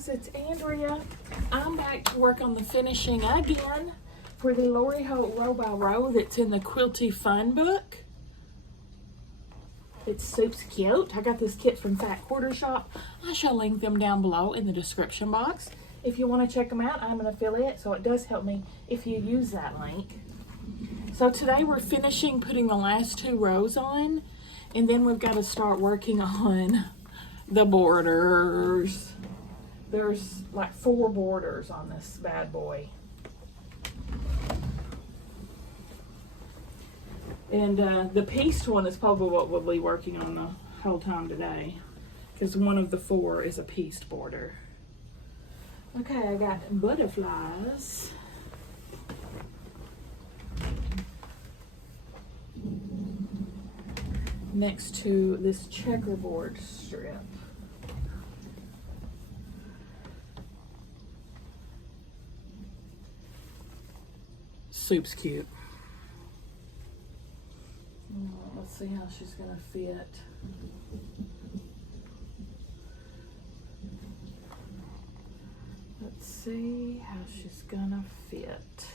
guys, it's Andrea. I'm back to work on the finishing again for the Lori Holt Row by Row that's in the Quilty Fun book. It's super cute. I got this kit from Fat Quarter Shop. I shall link them down below in the description box. If you want to check them out, I'm an affiliate, so it does help me if you use that link. So today we're finishing putting the last 2 rows on, and then we've got to start working on the borders. There's like 4 borders on this bad boy. And the pieced one is probably what we'll be working on the whole time today, because one of the 4 is a pieced border. Okay, I got butterflies. Next to this checkerboard strip. Soup's cute. Let's see how she's gonna fit. Let's see how she's gonna fit.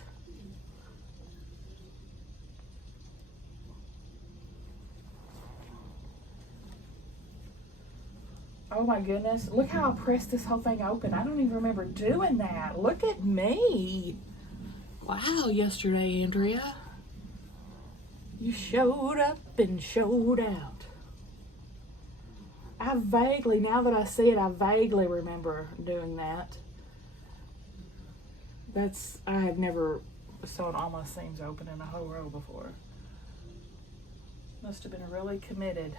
Oh my goodness, look how I pressed this whole thing open. I don't even remember doing that. Look at me. Wow, yesterday, Andrea. You showed up and showed out. I vaguely, now that I see it, I vaguely remember doing that. I have never sewn all my seams open in a whole row before. Must have been really committed.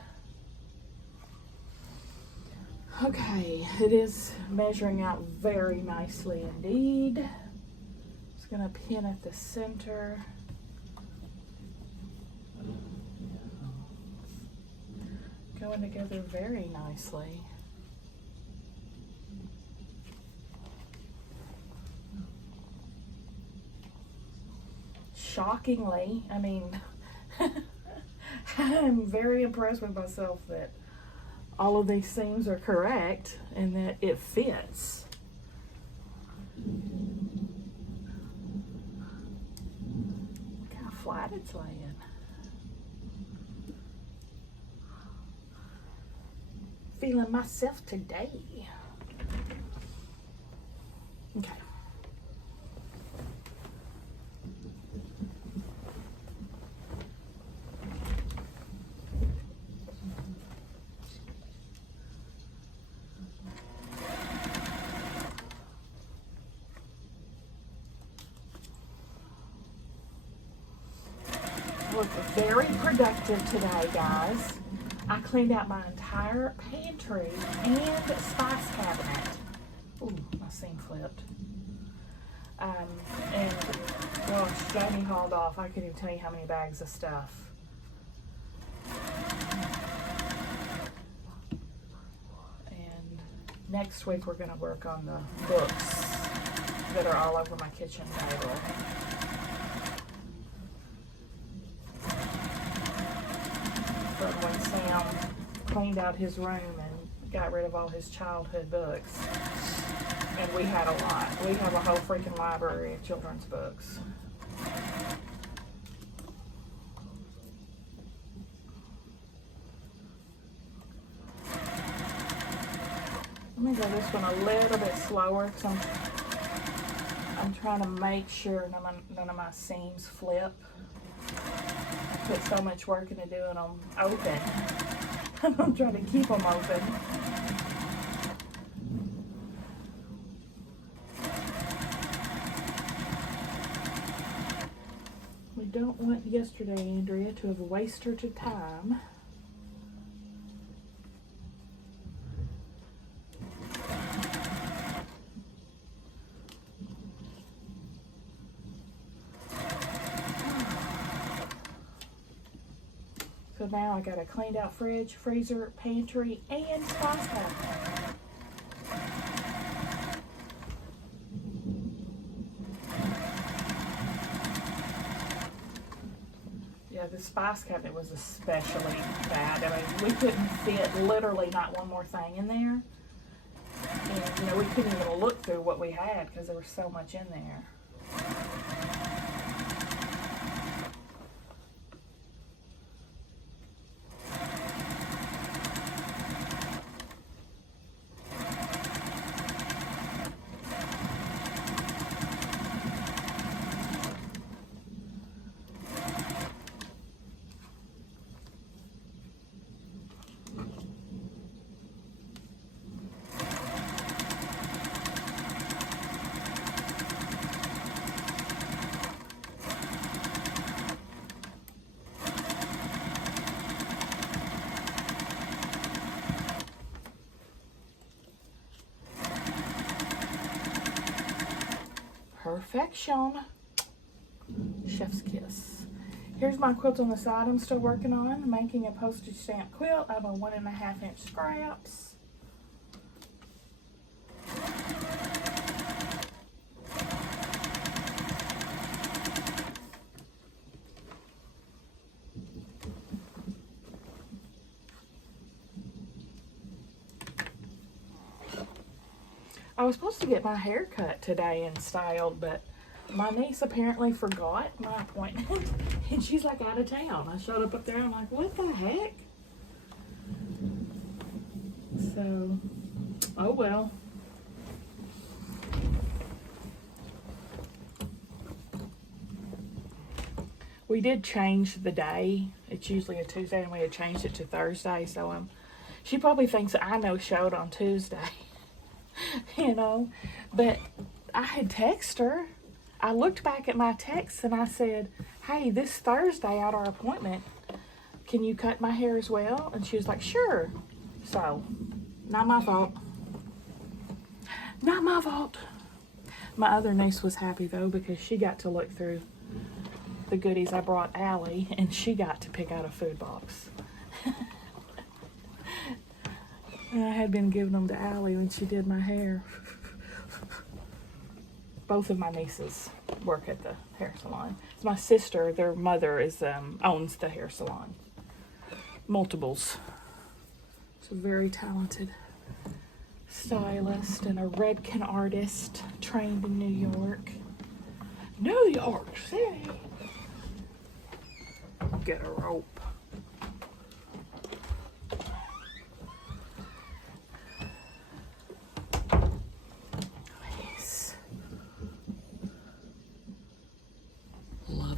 Okay, it is measuring out very nicely indeed. Just gonna pin at the center. Going together very nicely. Shockingly, I mean, I'm very impressed with myself that all of these seams are correct and that it fits. Look how flat it's laying. Feeling myself today. Okay. Look, very productive today, guys. I cleaned out my entire pantry and spice cabinet. Ooh, my seam flipped. And gosh, Jamie hauled off. I couldn't even tell you how many bags of stuff. And next week we're going to work on the books that are all over my kitchen table. But when Sam cleaned out his room and got rid of all his childhood books, and we had a lot. We have a whole freaking library of children's books. Let me go this one a little bit slower because I'm trying to make sure none of my seams flip. I put so much work into doing them open. I'm trying to keep them open. We don't want yesterday, Andrea, to have wasted her time. So now I got a cleaned out fridge, freezer, pantry, and spice cabinet. Yeah, the spice cabinet was especially bad. I mean, we couldn't fit literally not one more thing in there. And, you know, we couldn't even look through what we had because there was so much in there. Perfection. Chef's kiss. Here's my quilt on the side I'm still working on. Making a postage stamp quilt out of 1.5 inch scraps. I was supposed to get my hair cut today and styled, but my niece apparently forgot my appointment and she's like out of town. I showed up there and I'm like, what the heck? So, oh well. We did change the day. It's usually a Tuesday and we had changed it to Thursday. So she probably thinks I no-showed on Tuesday. You know, but I had texted her. I looked back at my texts and I said, hey, this Thursday at our appointment, can you cut my hair as well? And she was like, sure. So, not my fault. Not my fault. My other niece was happy though because she got to look through the goodies I brought Allie and she got to pick out a food box. I had been giving them to Allie when she did my hair. Both of my nieces work at the hair salon. It's my sister, their mother is owns the hair salon. Multiples. She's a very talented stylist and a Redken artist trained in New York. New York City. Get a rope.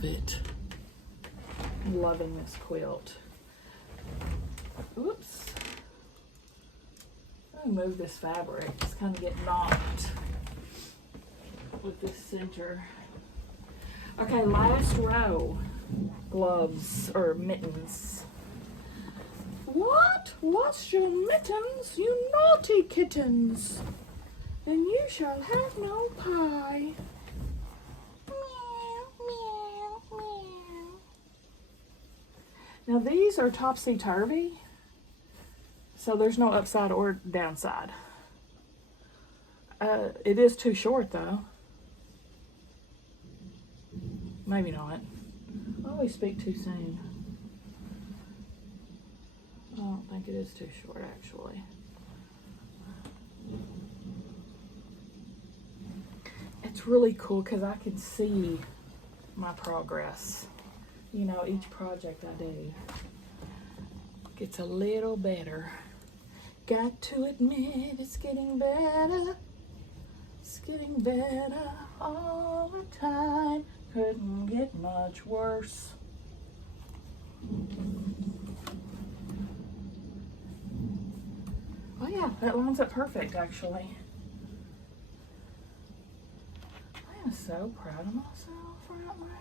It. I'm loving this quilt. Oops. I'm gonna move this fabric. It's kind of getting knocked with this center. Okay, last row. Gloves or mittens. What? What's your mittens, you naughty kittens? Then you shall have no pie. Now these are topsy-turvy, so there's no upside or downside. It is too short though. Maybe not. I always speak too soon. I don't think it is too short actually. It's really cool because I can see my progress. You know, each project I do gets a little better. Got to admit it's getting better. It's getting better all the time. Couldn't get much worse. Oh yeah, that lines up perfect actually. I am so proud of myself right now.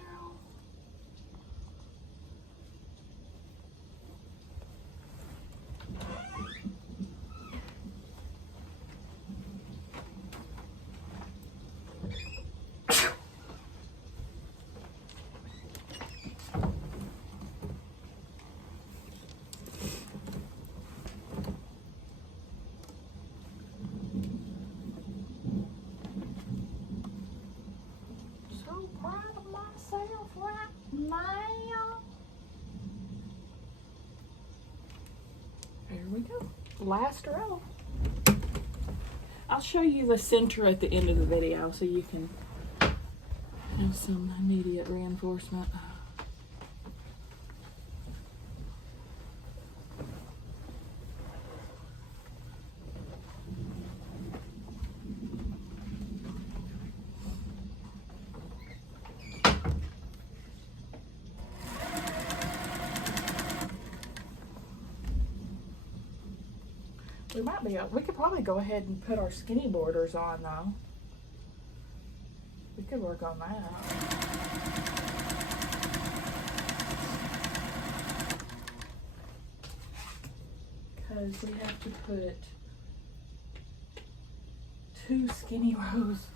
There we go. Last row. I'll show you the center at the end of the video so you can have some immediate reinforcement. We could probably go ahead and put our skinny borders on though. We could work on that. Because we have to put 2 skinny rows.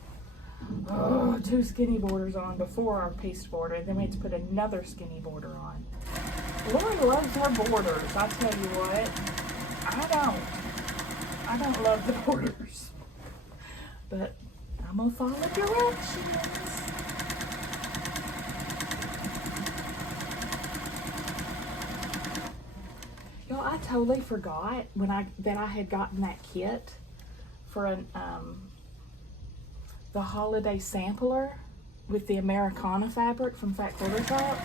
Oh, 2 skinny borders on before our piece border. And then we have to put another skinny border on. Lori loves her borders, I tell you what. I don't love the borders, but I'm gonna follow directions. Y'all, I totally forgot that I had gotten that kit for the holiday sampler with the Americana fabric from Fat Quarter Shop.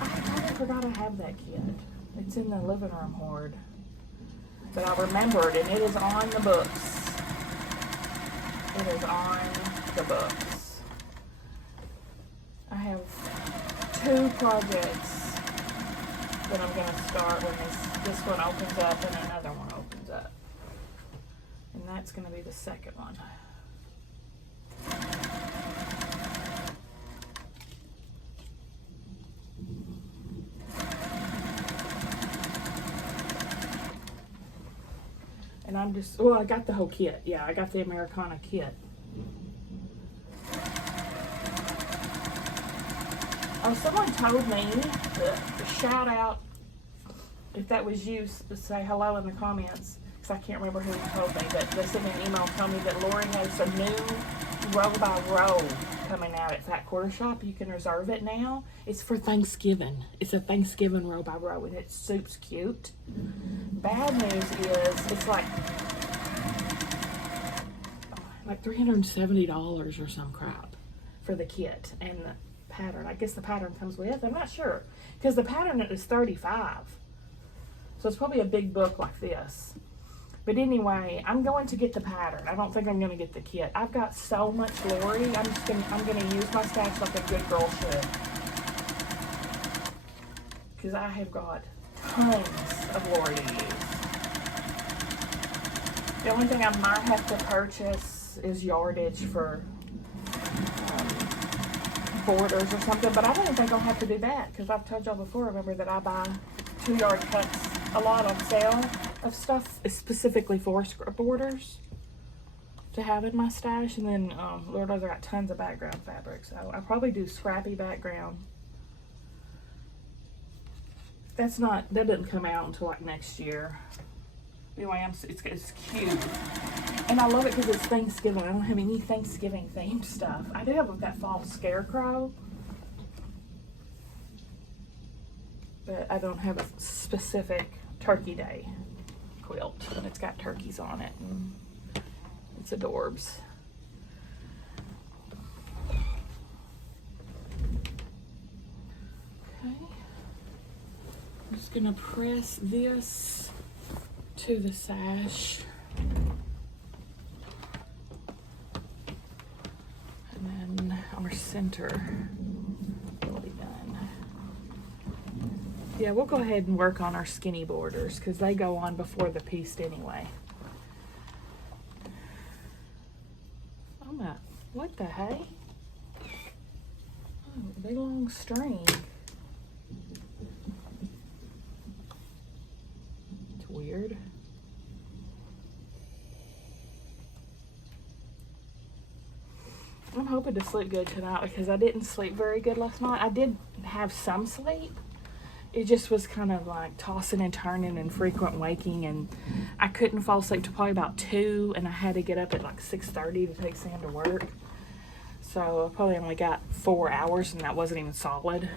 I totally forgot I have that kit. It's in the living room hoard. But I remembered, and it is on the books. It is on the books. I have 2 projects that I'm going to start when this one opens up and another one opens up. And that's going to be the second one. And I'm just, well, I got the whole kit. Yeah, I got the Americana kit. Oh, someone told me to shout out, if that was you, say hello in the comments, because I can't remember who told me, but they sent me an email telling me that Lori has some new row by row coming out at Fat Quarter Shop. You can reserve it now. It's for Thanksgiving. It's a Thanksgiving row by row, and it's super cute. Bad news is it's like $370 or some crap for the kit and the pattern. I guess the pattern comes with. I'm not sure, because the pattern is $35, so it's probably a big book like this. But anyway, I'm going to get the pattern. I don't think I'm going to get the kit. I've got so much Lori. I'm going to use my stash like a good girl should, because I have got tons of Lori to use. The only thing I might have to purchase is yardage for borders or something, but I don't think I'll have to do that, because I've told y'all before, remember, that I buy 2-yard cuts a lot on sale of stuff specifically for borders to have in my stash. And then Lord knows I got tons of background fabric, so I'll probably do scrappy background. That doesn't come out until like next year. Anyway, it's cute, and I love it because it's Thanksgiving. I don't have any Thanksgiving themed stuff. I do have that fall scarecrow, but I don't have a specific Turkey Day quilt, and it's got turkeys on it, and it's adorbs. Okay, I'm just gonna press this to the sash, and then our center will be done. Yeah, we'll go ahead and work on our skinny borders, because they go on before the piece anyway. Oh my, what the hey? Oh, big long string. It's weird. I'm hoping to sleep good tonight, because I didn't sleep very good last night. I did have some sleep. It just was kind of like tossing and turning and frequent waking, and I couldn't fall asleep till probably about 2, and I had to get up at like 6:30 to take Sam to work. So I probably only got 4 hours, and that wasn't even solid.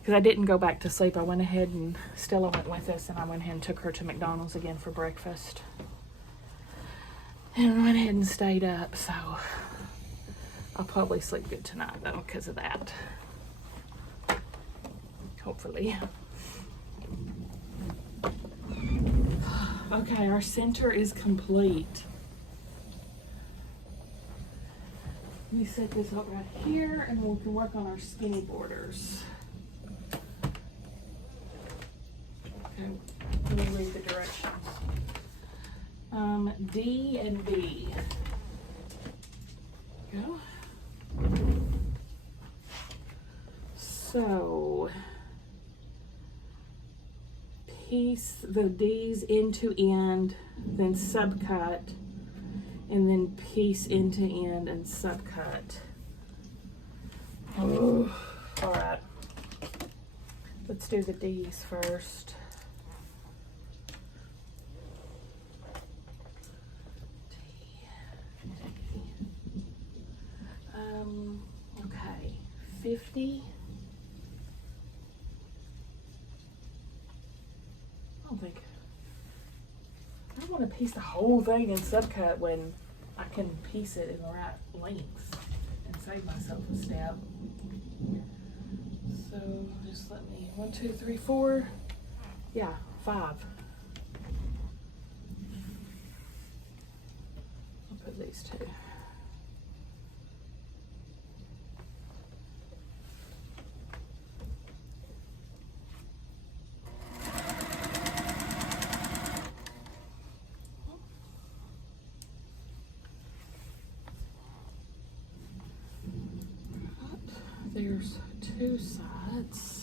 Because I didn't go back to sleep. I went ahead, and Stella went with us, and I went ahead and took her to McDonald's again for breakfast. And went ahead and stayed up, so I'll probably sleep good tonight though because of that. Hopefully. Okay, our center is complete. Let me set this up right here and we can work on our skinny borders. Okay, let me read the directions. D and B. Go. So, piece the D's end to end, then subcut, and then piece end to end and subcut. Oh, all right. Let's do the D's first. Okay, 50. I don't want to piece the whole thing in subcut when I can piece it in the right length and save myself a step. So just let me, 1, 2, 3, 4. Yeah, 5. I'll put these two. There's 2 sides.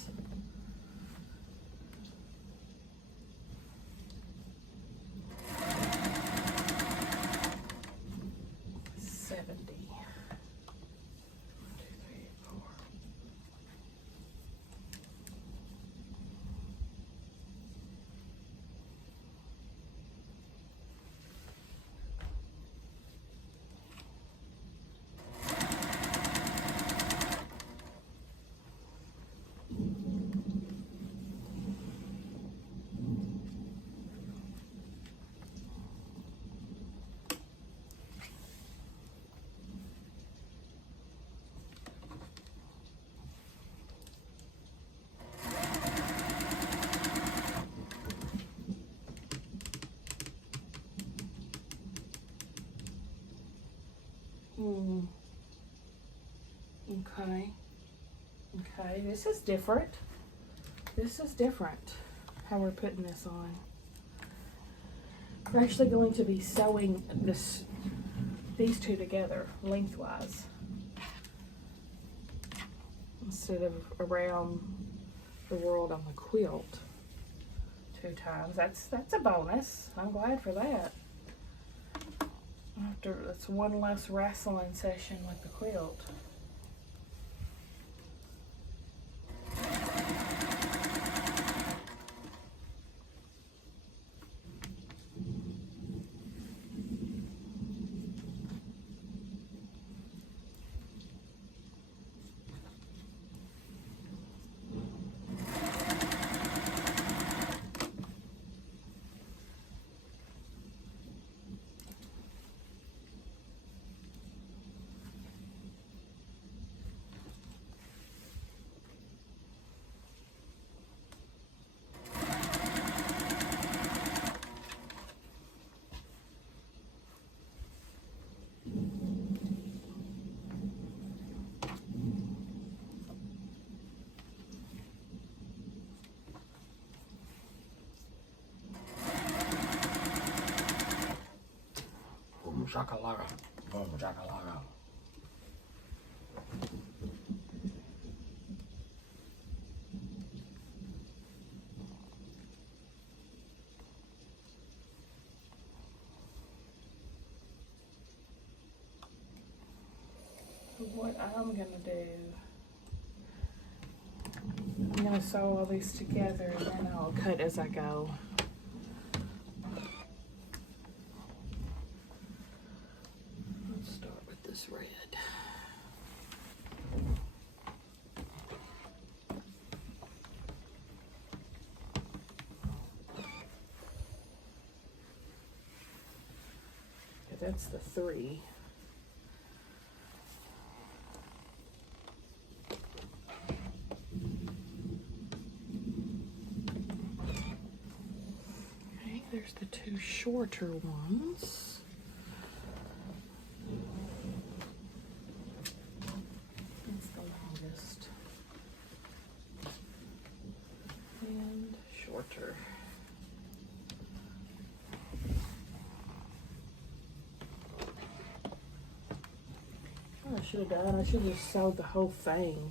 Okay. Okay, this is different. This is different, how we're putting this on. We're actually going to be sewing these two together lengthwise instead of around the world on the quilt 2 times. That's a bonus. I'm glad for that. That's one less wrestling session with the quilt. Shakalaka. Boom, shakalaka. What I'm gonna do, I'm gonna sew all these together and then I'll cut as I go. Let's start with this red. that's the 3. Okay, there's the 2 shorter ones. That's the longest. And shorter. I should have done. I should have just sewed the whole thing.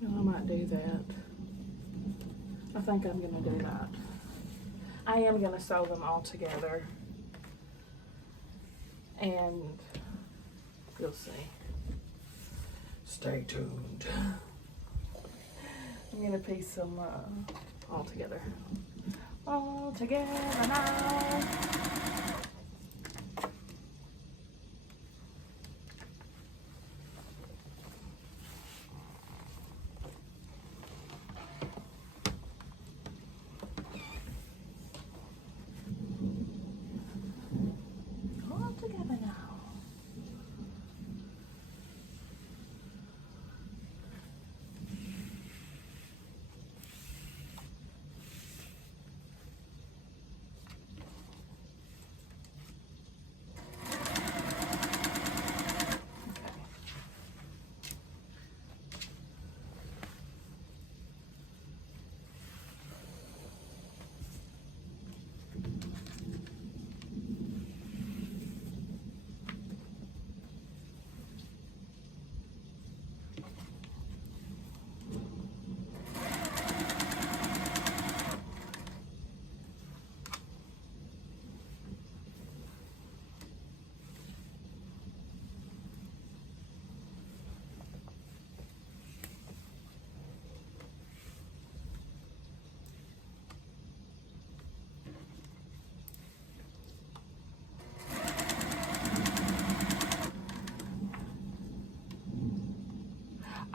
You know, I might do that. I think I'm gonna do that. I am gonna sew them all together, and you'll see. Stay tuned. I'm gonna piece them all together. All together now.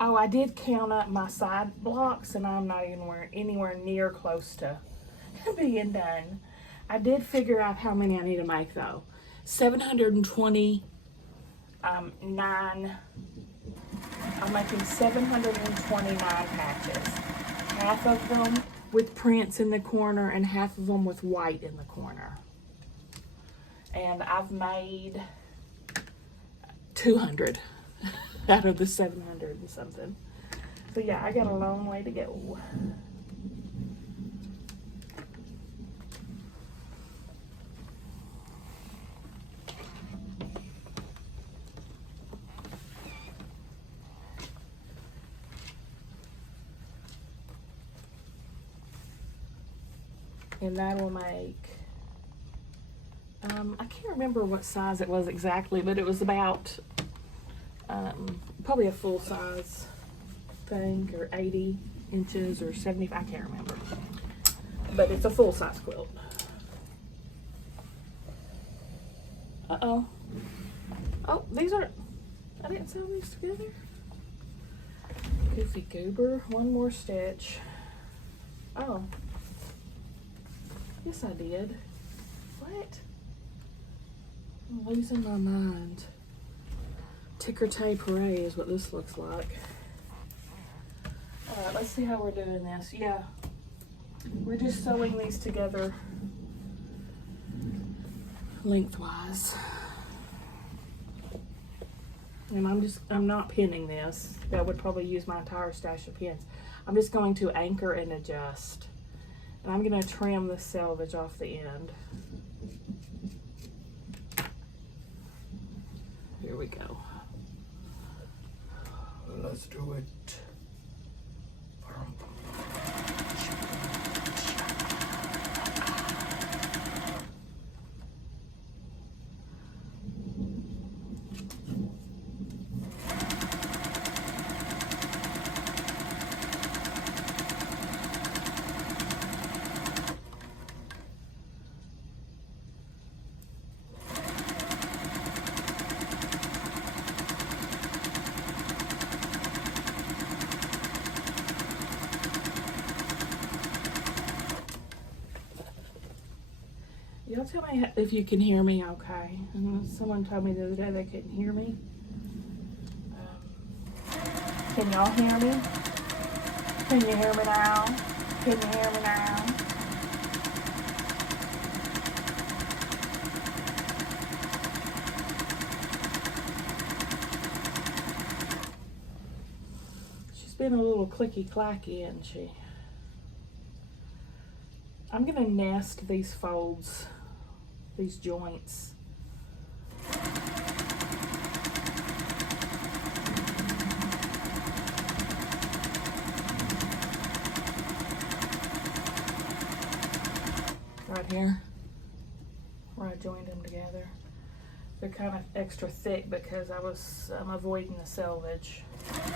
Oh, I did count up my side blocks, and I'm not anywhere near close to being done. I did figure out how many I need to make, though. 729. I'm making 729 patches. Half of them with prints in the corner, and half of them with white in the corner. And I've made 200. Out of the 700 and something. So yeah, I got a long way to go. And that will make, I can't remember what size it was exactly, but it was about probably a full size thing, or 80 inches or 70, I can't remember. But it's a full size quilt. Uh-oh. Oh, these are, I didn't sew these together. Goofy goober, one more stitch. Oh. Yes, I did. What? I'm losing my mind. Ticker tape hooray is what this looks like. Alright, let's see how we're doing this. Yeah, we're just sewing these together lengthwise. And I'm not pinning this. That would probably use my entire stash of pins. I'm just going to anchor and adjust. And I'm going to trim the selvage off the end. Here we go. Let's do it. tell me if you can hear me okay. Someone told me the other day they couldn't hear me. Can y'all hear me? Can you hear me now? Can you hear me now? She's been a little clicky-clacky, isn't she? I'm gonna nest these folds, these joints. Right here, where I joined them together. They're kind of extra thick because I'm avoiding the selvage. So,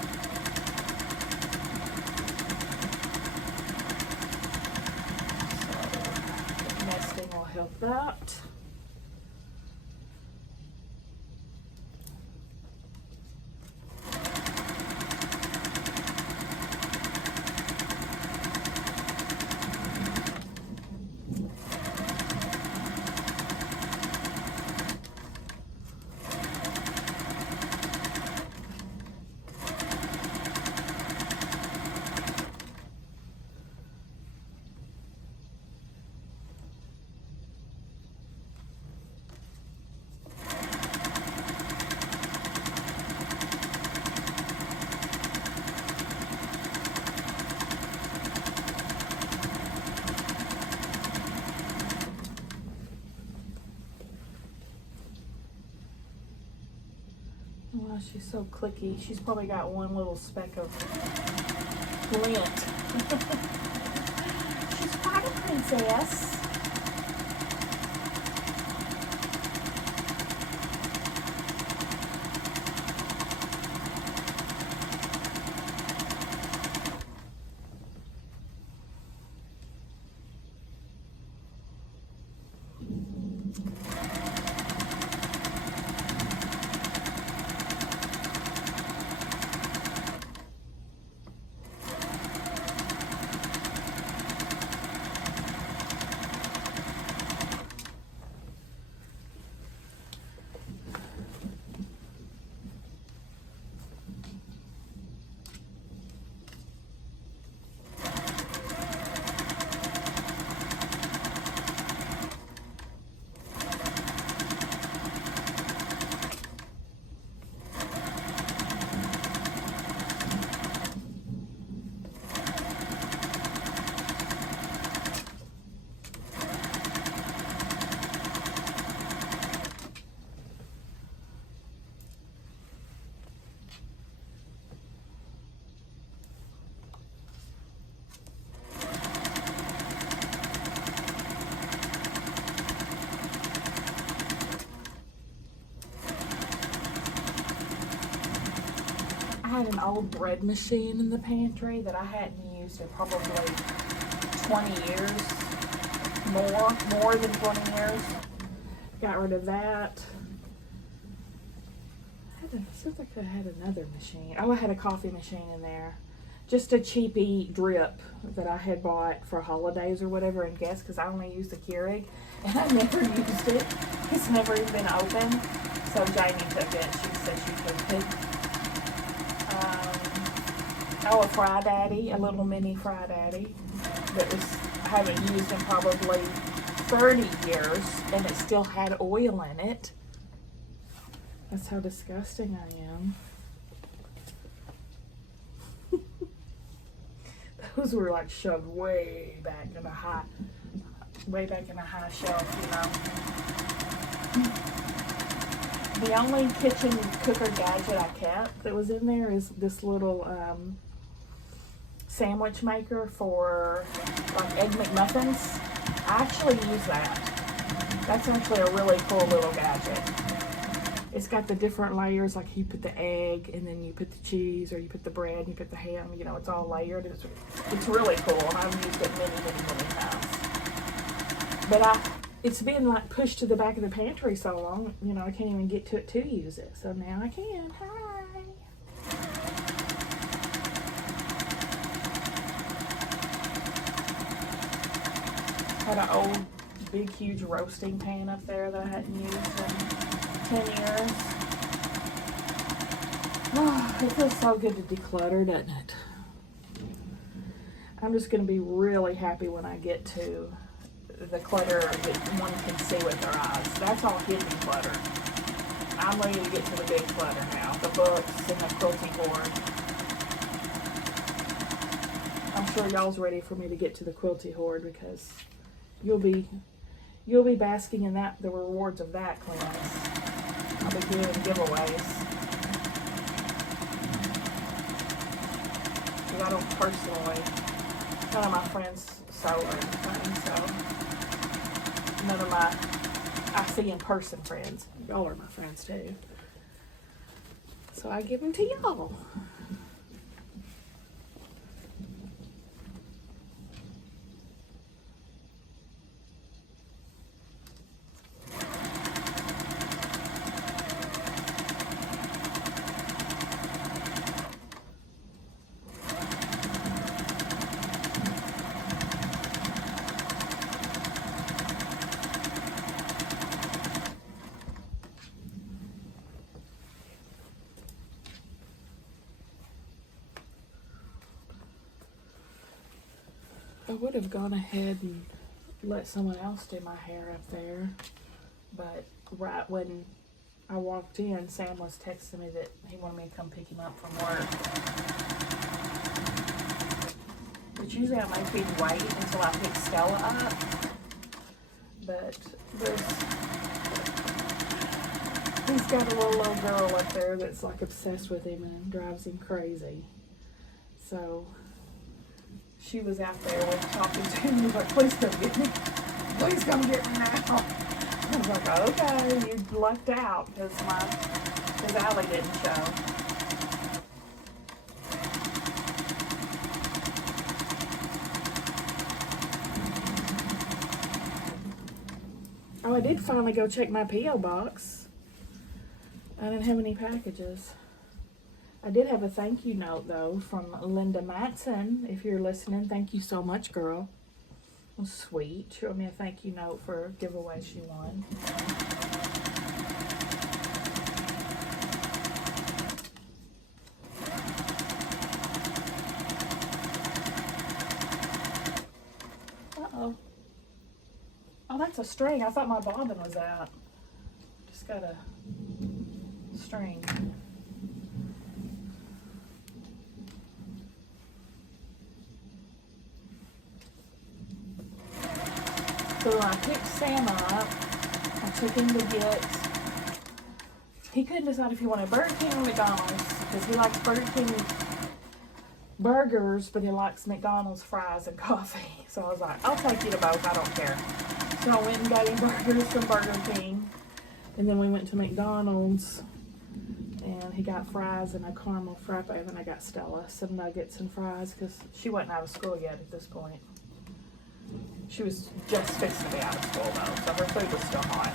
nesting will help that. Well, she's so clicky. She's probably got one little speck of lint. She's quite a princess. I had an old bread machine in the pantry that I hadn't used in probably 20 years, more than 20 years. Got rid of that. Seems like I had another machine. Oh, I had a coffee machine in there. Just a cheapy drip that I had bought for holidays or whatever, and guess, because I only used the Keurig, and I never used it. It's never even been open. So Jamie took it. She said she took it. A Fry Daddy, a little mini Fry Daddy that I haven't used in probably 30 years, and it still had oil in it. That's how disgusting I am. Those were like shoved way back in a high shelf, you know. The only kitchen cooker gadget I kept that was in there is this little sandwich maker for like Egg McMuffins. I actually use that. That's actually a really cool little gadget. It's got the different layers, like you put the egg and then you put the cheese, or you put the bread and you put the ham, you know, it's all layered. It's really cool, and I've used it many times. But it's been like pushed to the back of the pantry so long, you know, I can't even get to it to use it. So now I can. Hi. Had an old big, huge roasting pan up there that I hadn't used in 10 years. Oh, it feels so good to declutter, doesn't it? I'm just going to be really happy when I get to the clutter that one can see with their eyes. That's all hidden clutter. I'm ready to get to the big clutter now. The books and the quilting board. I'm sure y'all's ready for me to get to the quilty hoard because you'll be basking in the rewards of that cleanse. I'll be doing giveaways. Because I don't personally, none of my friends sew or anything, so none of my I see in person friends. Y'all are my friends too. So I give them to y'all. I would have gone ahead and let someone else do my hair up there, but right when I walked in, Sam was texting me that he wanted me to come pick him up from work. Which usually I make him wait until I pick Stella up, but he's got a little girl up there that's like obsessed with him and drives him crazy. So she was out there talking to me, like, please come get me. Please come get me now. I was like, okay, you lucked out because Allie didn't show. Oh, I did finally go check my P.O. box. I didn't have any packages. I did have a thank you note, though, from Linda Matson. If you're listening, thank you so much, girl. It was sweet. She wrote me a thank you note for a giveaway she won. Uh-oh. Oh, that's a string. I thought my bobbin was out. Just got a string. So I picked Sam up. I took him to get, he couldn't decide if he wanted Burger King or McDonald's because he likes Burger King burgers, but he likes McDonald's fries and coffee. So I was like, I'll take you to both, I don't care. So I went and got him burgers from Burger King. And then we went to McDonald's and he got fries and a caramel frappe, and then I got Stella some nuggets and fries because she wasn't out of school yet at this point. She was just fixing to be out of school though, so her food was still hot.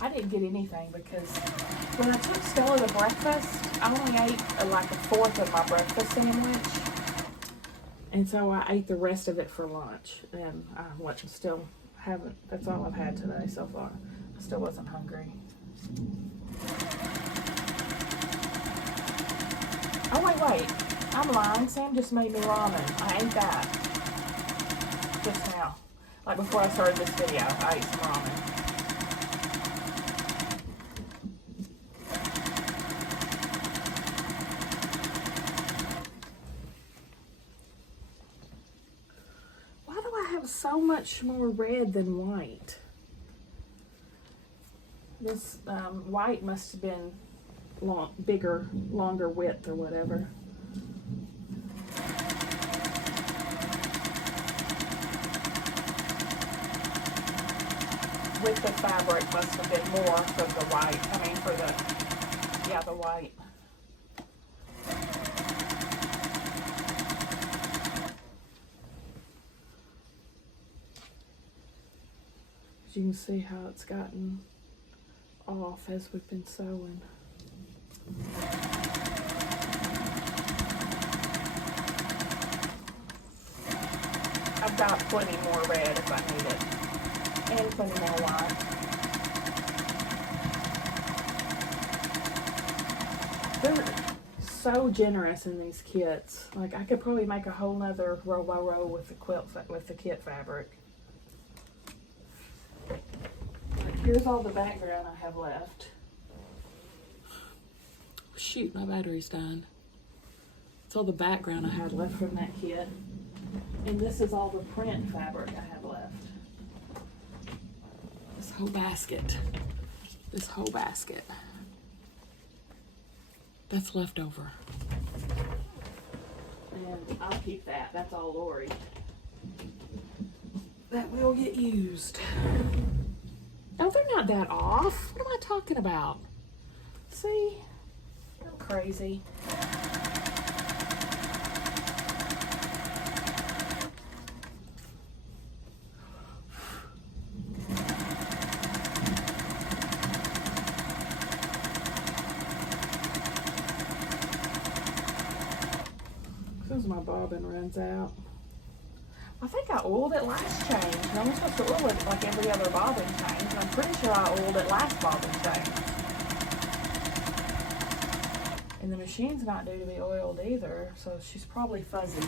I didn't get anything because when I took Stella to breakfast, I only ate like a fourth of my breakfast sandwich. And so I ate the rest of it for lunch. And I that's all I've had today so far. I still wasn't hungry. Oh, wait. I'm lying. Sam just made me ramen. I ate that just now. Like before I started this video, I ate some ramen. Why do I have so much more red than white? This white must have been longer width or whatever. With the fabric must have been more for the white. I mean for the white. As you can see how it's gotten off as we've been sewing. I've got plenty more red if I need it. And plenty more white. They're so generous in these kits. Like, I could probably make a whole nother row by row with the with the kit fabric. Like, here's all the background I have left. Shoot, my battery's dying. It's all the background I had left from that kit. And this is all the print fabric I have left. This whole basket. This whole basket. That's left over. And I'll keep that. That's all Lori. That will get used. Oh, they're not that off. What am I talking about? See? I'm crazy. As soon as my bobbin runs out. I think I oiled it last change. And I'm supposed to oil it like every other bobbin change. And I'm pretty sure I oiled it last bobbin change. And the machine's not due to be oiled either, so she's probably fuzzy.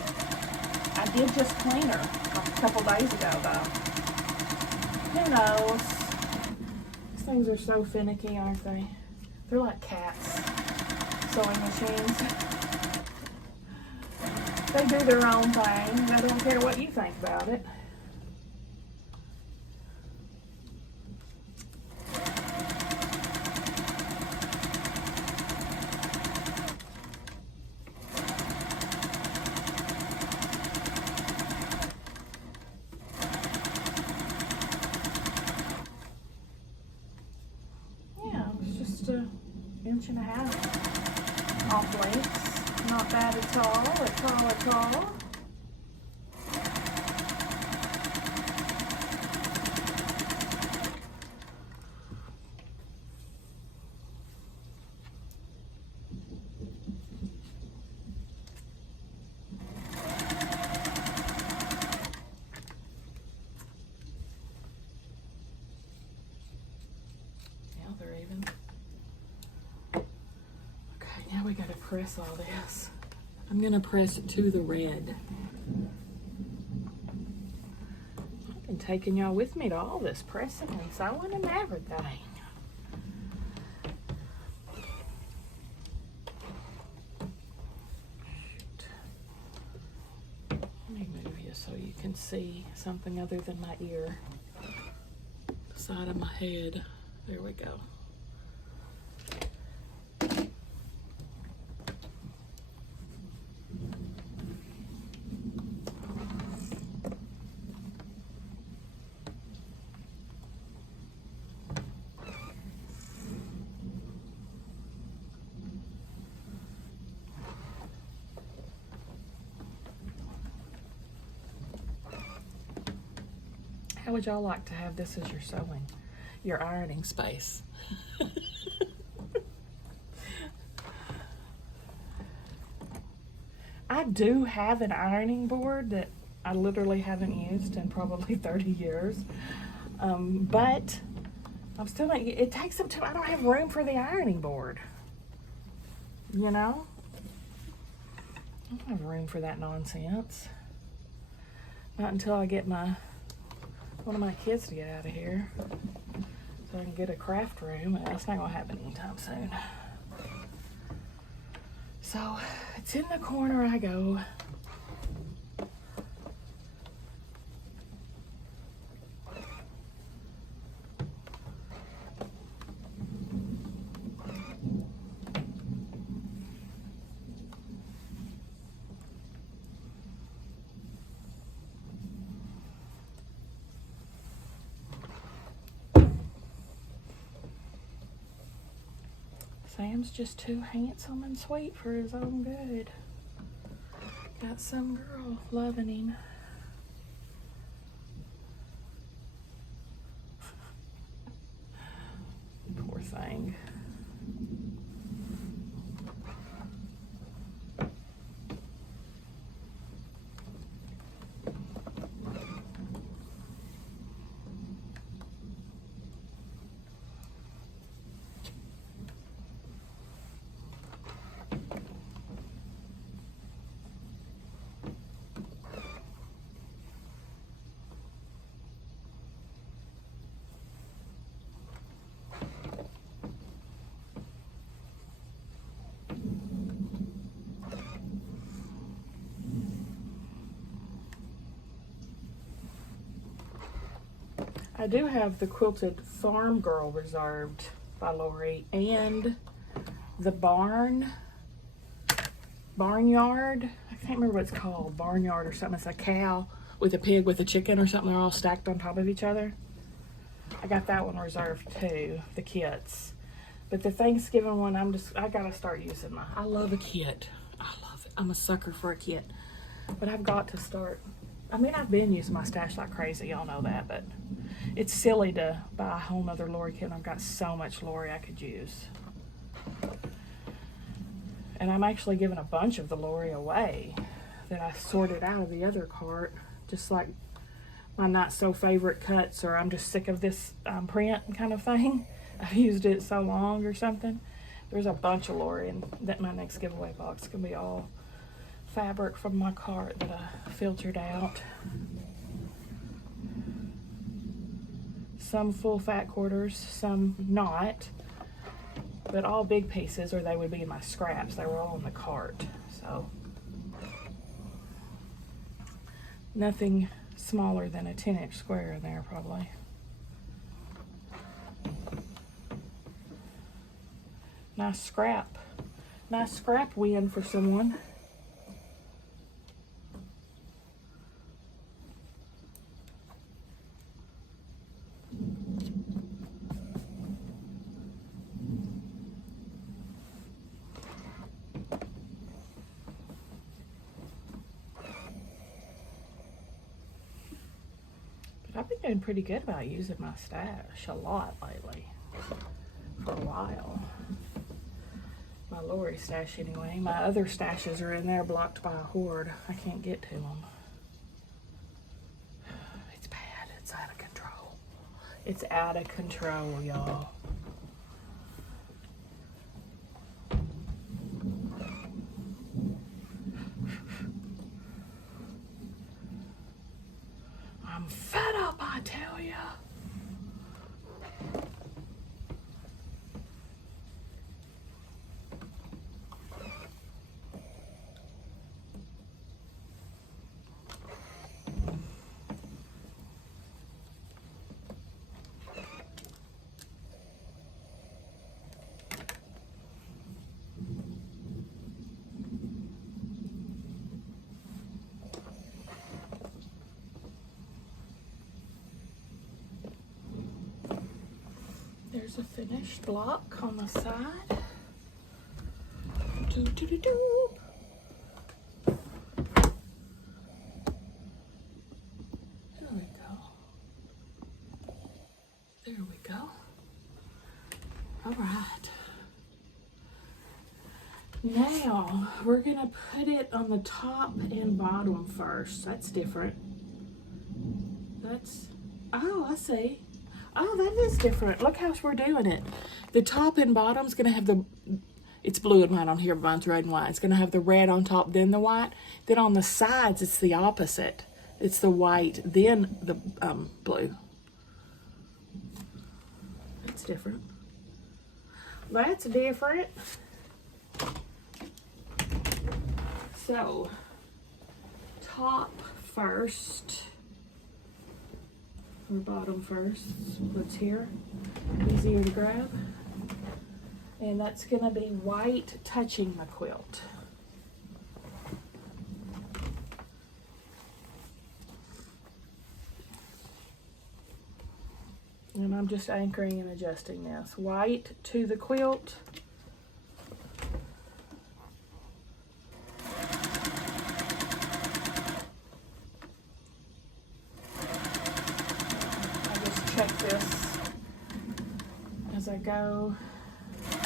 I did just clean her like a couple days ago though. Who knows? These things are so finicky, aren't they? They're like cats. Sewing machines. They do their own thing. They don't care what you think about it. Yeah, it's just an inch and a half off length. Not bad at all, at all. Now they're even. Okay, now we gotta press all this. I'm gonna press it to the red. I've been taking y'all with me to all this pressing and sewing and everything. Shoot. Let me move you so you can see something other than my ear. The side of my head. There we go. How would y'all like to have this as your sewing, your ironing space? I do have an ironing board that I literally haven't used in probably 30 years. But I'm still not, it takes up to, I don't have room for the ironing board. You know? I don't have room for that nonsense. Not until I get one of my kids to get out of here so I can get a craft room. That's not gonna happen anytime soon. So it's in the corner I go. Sam's just too handsome and sweet for his own good. Got some girl loving him. Poor thing. I do have the Quilted Farm Girl reserved by Lori and the Barnyard. I can't remember what it's called. Barnyard or something. It's a cow with a pig with a chicken or something. They're all stacked on top of each other. I got that one reserved too, the kits. But the Thanksgiving one, I gotta start using that. I love a kit. I love it. I'm a sucker for a kit. But I've got to start. I mean, I've been using my stash like crazy. Y'all know that. But it's silly to buy a whole nother Lori kit. I've got so much Lori I could use. And I'm actually giving a bunch of the Lori away that I sorted out of the other cart. Just like my not so favorite cuts, or I'm just sick of this print kind of thing. I've used it so long or something. There's a bunch of Lori, and that my next giveaway box can be all fabric from my cart that I filtered out. Some full fat quarters, some not, but all big pieces, or they would be in my scraps. They were all in the cart, so nothing smaller than a 10-inch square in there probably. Nice scrap win for someone. But I've been doing pretty good about using my stash a lot lately, for a while. My Lori stash anyway. My other stashes are in there blocked by a hoard. I can't get to them. It's bad. It's out of control. It's out of control, y'all. I'm fed up, I tell ya. There's a finished block on the side. Do, do, do, do. There we go. There we go. All right. Now we're gonna put it on the top and bottom first. That's different. Oh, I see. Oh, that is different. Look how we're doing it. The top and bottom's gonna have it's blue and white on here, but mine's red and white. It's gonna have the red on top, then the white. Then on the sides, it's the opposite. It's the white, then the blue. That's different. That's different. So, top first. Or bottom first, what's here, easier to grab. And that's gonna be white touching my quilt. And I'm just anchoring and adjusting this. White to the quilt. Check this as I go. Make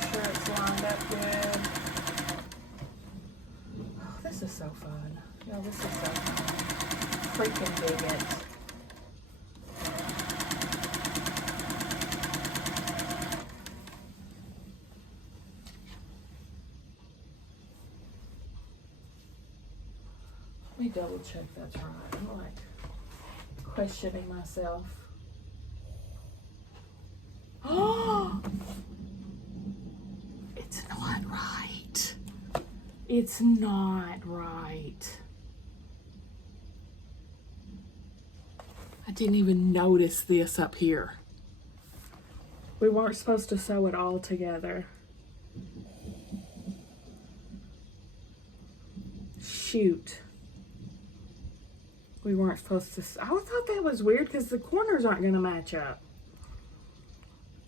sure it's lined up good. Oh, this is so fun. No, this is so fun. Freaking dig it. Let me double check that's right. I'm like questioning myself. Oh, it's not right. It's not right. I didn't even notice this up here. We weren't supposed to sew it all together. Shoot. We weren't supposed to. I thought that was weird because the corners aren't going to match up.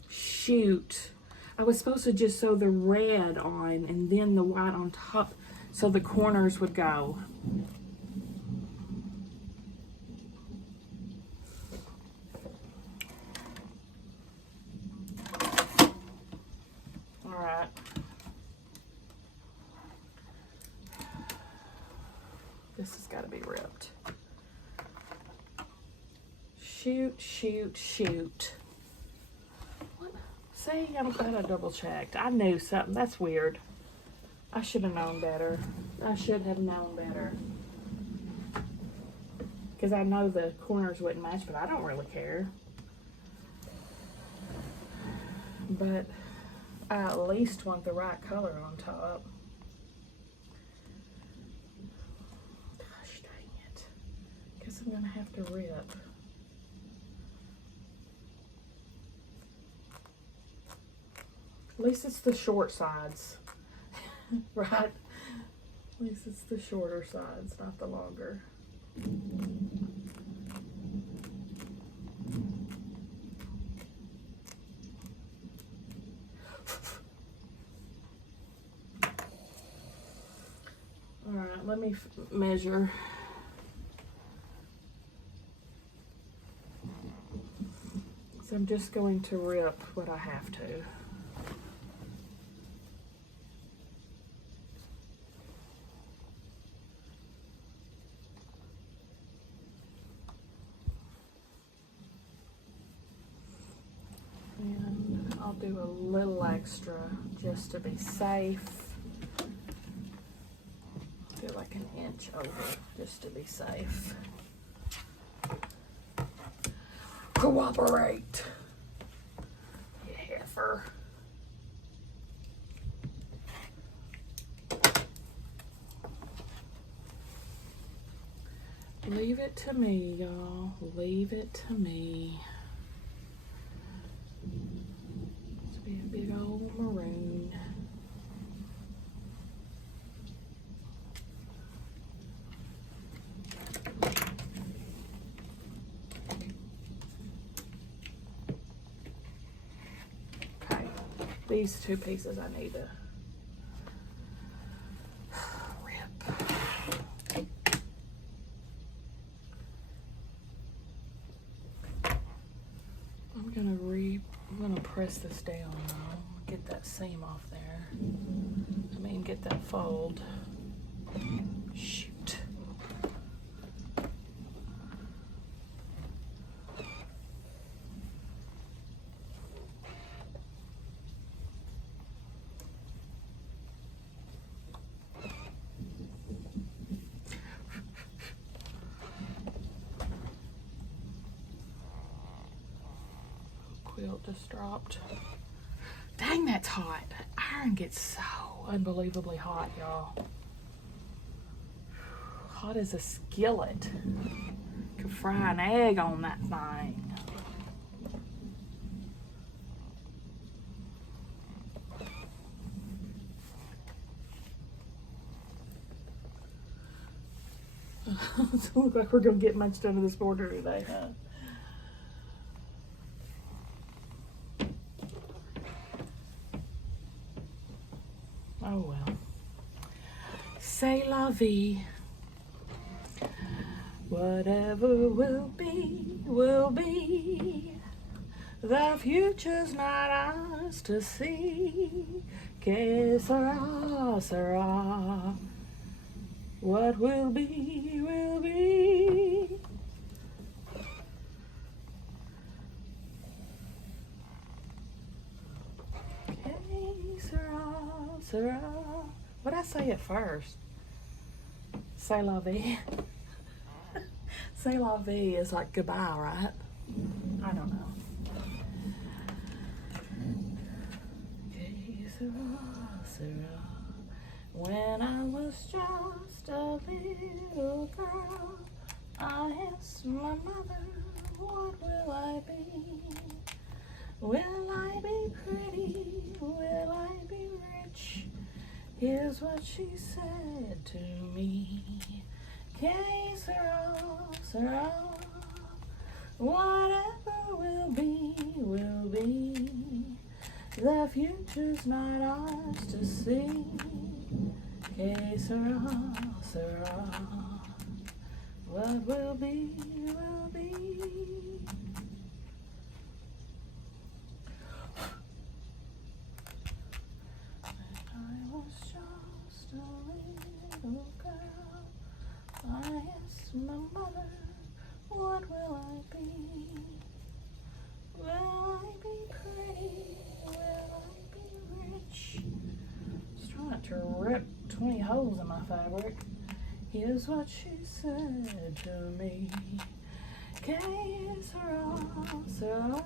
Shoot. I was supposed to just sew the red on and then the white on top so the corners would go. All right. This has got to be ripped. Shoot, shoot, shoot. What? See, I'm glad I double checked. I knew something. That's weird. I should have known better. I should have known better. Because I know the corners wouldn't match, but I don't really care. But I at least want the right color on top. Gosh dang it. Guess I'm going to have to rip. At least it's the short sides, right? At least it's the shorter sides, not the longer. All right, let me measure. So I'm just going to rip what I have to. And I'll do a little extra just to be safe. Do like an inch over just to be safe. Cooperate, you heifer. Leave it to me, y'all. Leave it to me. This will be a big old maroon. Okay, these two pieces I need to rip. I'm gonna press this down now. Get that seam off there. I mean, get that fold. Shoot. Quilt just dropped. Dang, that's hot. That iron gets so unbelievably hot, y'all. Hot as a skillet. Could fry an egg on that thing. Doesn't look like we're gonna get much done in this border today, huh? Oh well. C'est la vie. Whatever will be, will be. The future's not ours to see. Que sera, sera. What will be, will be. Que sera, sera. What'd I say at first? C'est la vie. C'est la vie is like goodbye, right? I don't know. Que sera, sera. When I was just a little girl, I asked my mother What will I be? Will I be pretty? Will I be rich? Here's what she said to me. Que sera, sera. Whatever will be, will be. The future's not ours to see. Que sera, sera. What will be, will be. I was just a little girl. I asked my mother, what will I be? Will I be pretty? Will I be rich? Just trying not to rip 20 holes in my fabric. Here's what she said to me. Que sera, sera.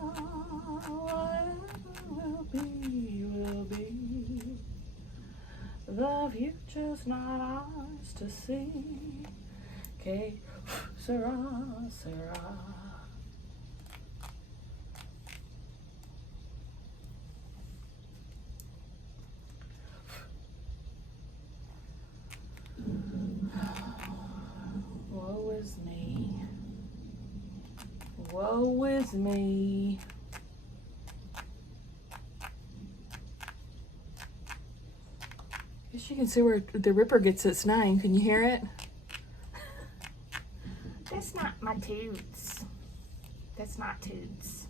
Whatever will be, will be. The future's not ours to see. Que sera, sera. Woe is me. Woe is me. Guess you can see where the Ripper gets its name. Can you hear it? That's not my toots. That's not toots.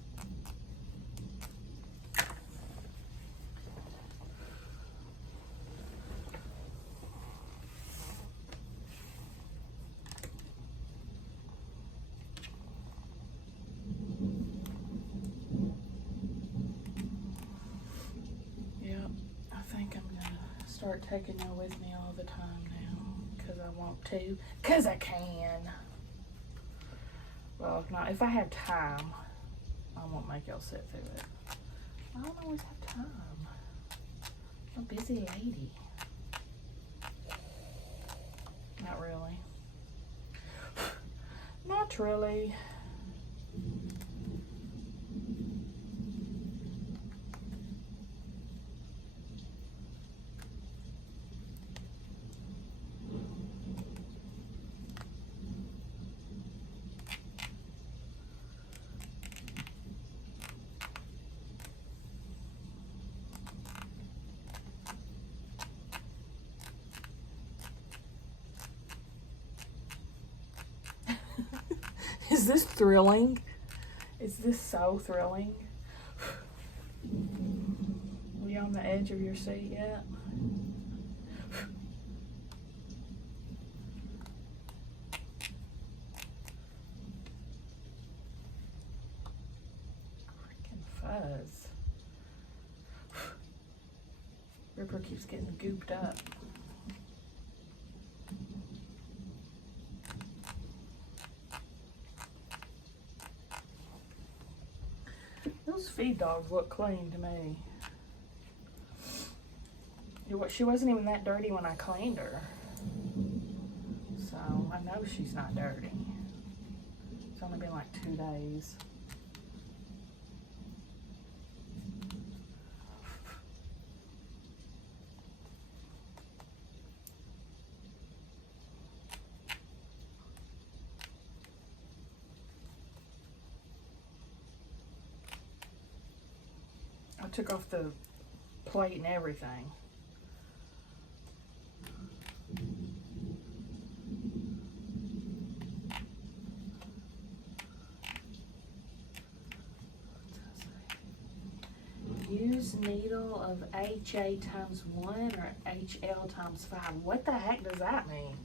Start taking y'all with me all the time now, because I want to, because I can. Well, if not, if I have time, I won't make y'all sit through it. I don't always have time. I'm a busy lady. Not really. Not really. Is this thrilling? Is this so thrilling? Are you on the edge of your seat yet? Freaking fuzz. Ripper keeps getting gooped up. Those feed dogs look clean to me. She wasn't even that dirty when I cleaned her. So I know she's not dirty. It's only been like 2 days. I took off the plate and everything. Use needle of HA times 1 or HL times 5. What the heck does that mean?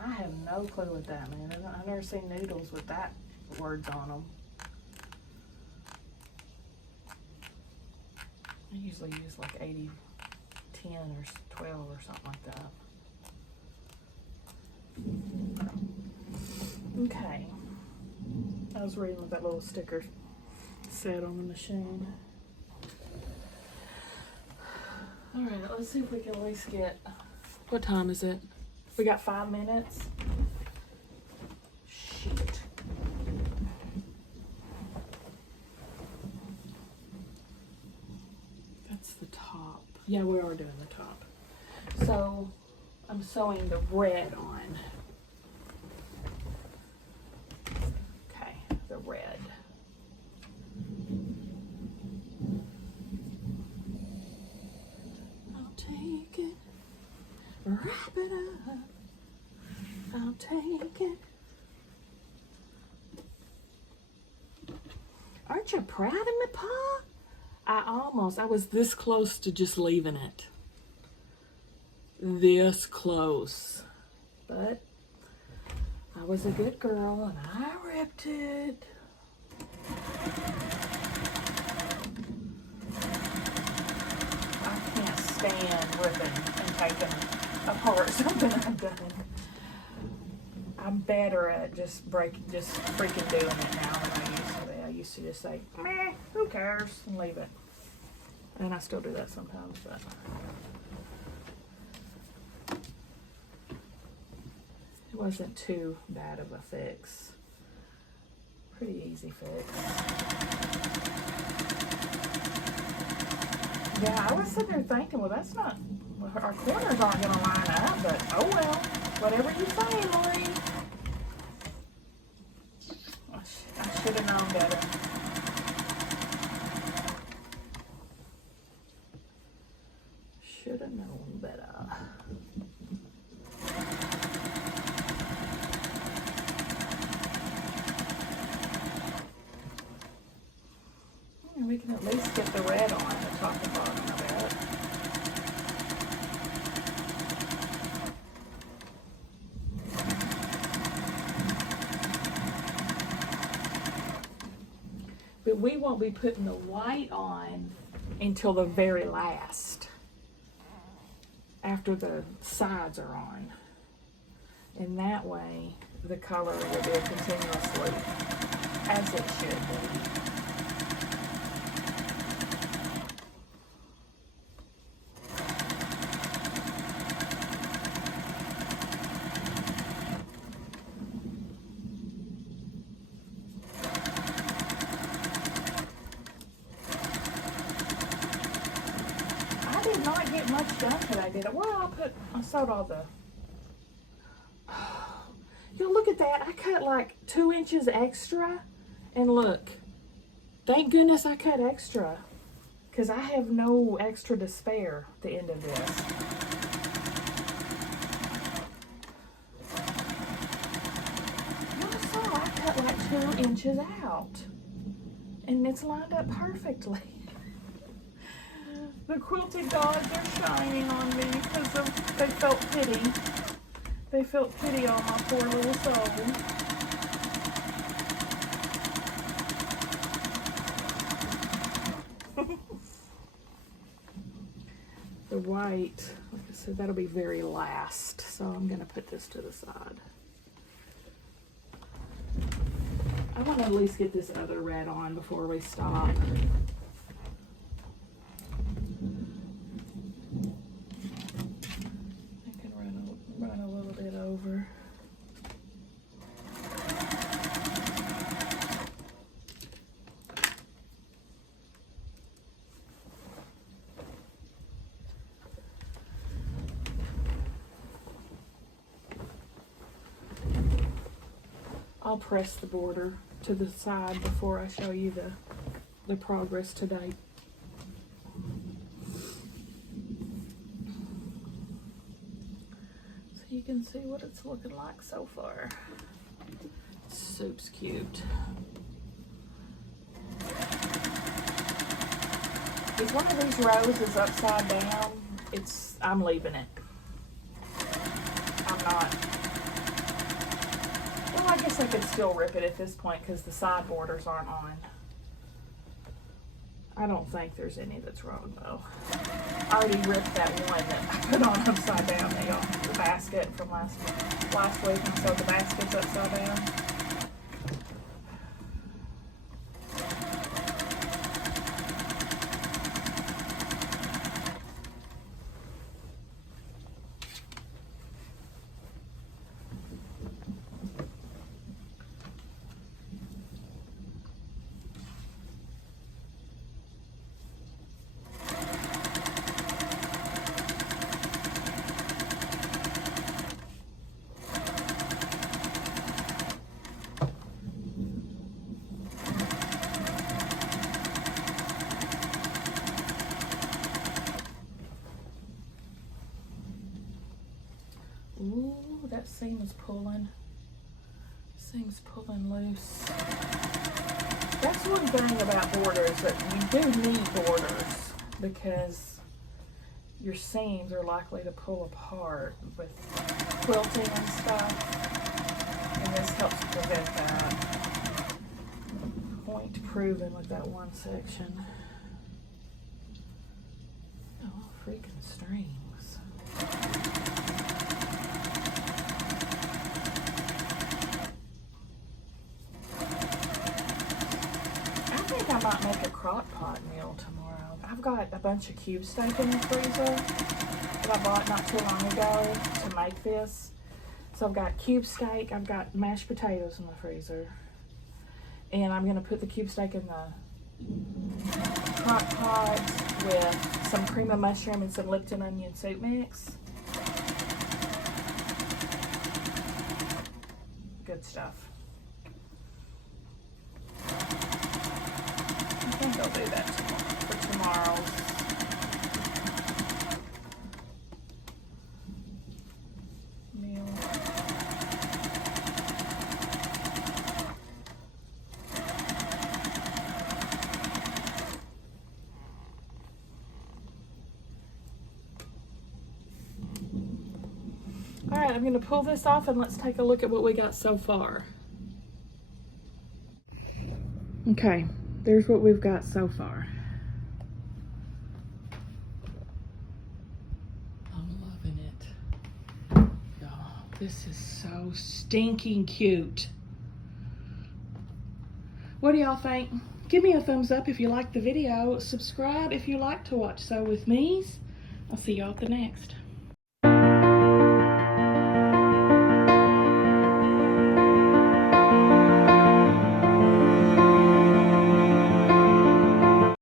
I have no clue what that means. I've never seen noodles with that words on them. I usually use like 80, 10 or 12 or something like that. Okay. I was reading what that little sticker said on the machine. All right, let's see if we can at least get, what time is it? We got 5 minutes. Shoot. Yeah, we are doing the top. So I'm sewing the red on. Okay, the red. I'll take it, wrap it up. I'll take it. Aren't you proud of me, Pa? I was this close to just leaving it. This close. But I was a good girl and I ripped it. I can't stand ripping and taking apart something I've done. I'm better at just freaking doing it now than I used to be. I used to just say, meh, who cares, and leave it. And I still do that sometimes, but it wasn't too bad of a fix. Pretty easy fix. Yeah, I was sitting there thinking, well, that's not, our corners aren't going to line up, but oh well, whatever you say, Marie. I should have known better. Should have known better. We can at least get the red on the top and bottom of it. But we won't be putting the white on until the very last, after the sides are on. And that way, the color will be a continuous loop, as it should be. Much done today, did it? Well, I sewed all the, y'all look at that. I cut like 2 inches extra, and look, thank goodness I cut extra, because I have no extra to spare at the end of this. Y'all saw I cut like 2 inches out, and it's lined up perfectly. The quilted gods are shining on me because they felt pity. They felt pity on my poor little soul. The white, like I said, that'll be very last. So I'm going to put this to the side. I want to at least get this other red on before we stop. Run a little bit over. I'll press the border to the side before I show you the progress to date. You can see what it's looking like so far. Soup's cute. If one of these rows is upside down, I'm leaving it. I'm not. Well, I guess I could still rip it at this point because the side borders aren't on. I don't think there's any that's wrong though. I already ripped that one that I put on upside down, the basket from last week, and so the basket's upside down. seam is pulling. Seam's pulling loose. That's one thing about borders, that you do need borders because your seams are likely to pull apart with quilting and stuff, and this helps prevent that. Point proven with that one section. Oh, freaking strings. I think I might make a crock pot meal tomorrow. I've got a bunch of cube steak in the freezer that I bought not too long ago to make this. So I've got cube steak, I've got mashed potatoes in the freezer. And I'm gonna put the cube steak in the crock pot with some cream of mushroom and some Lipton onion soup mix. Good stuff. I think I'll do that for tomorrow's. Meal. All right, I'm going to pull this off and let's take a look at what we got so far. Okay, there's what we've got so far. I'm loving it. Y'all, this is so stinking cute. What do y'all think? Give me a thumbs up if you liked the video. Subscribe if you like to watch Sew with Me's. I'll see y'all at the next.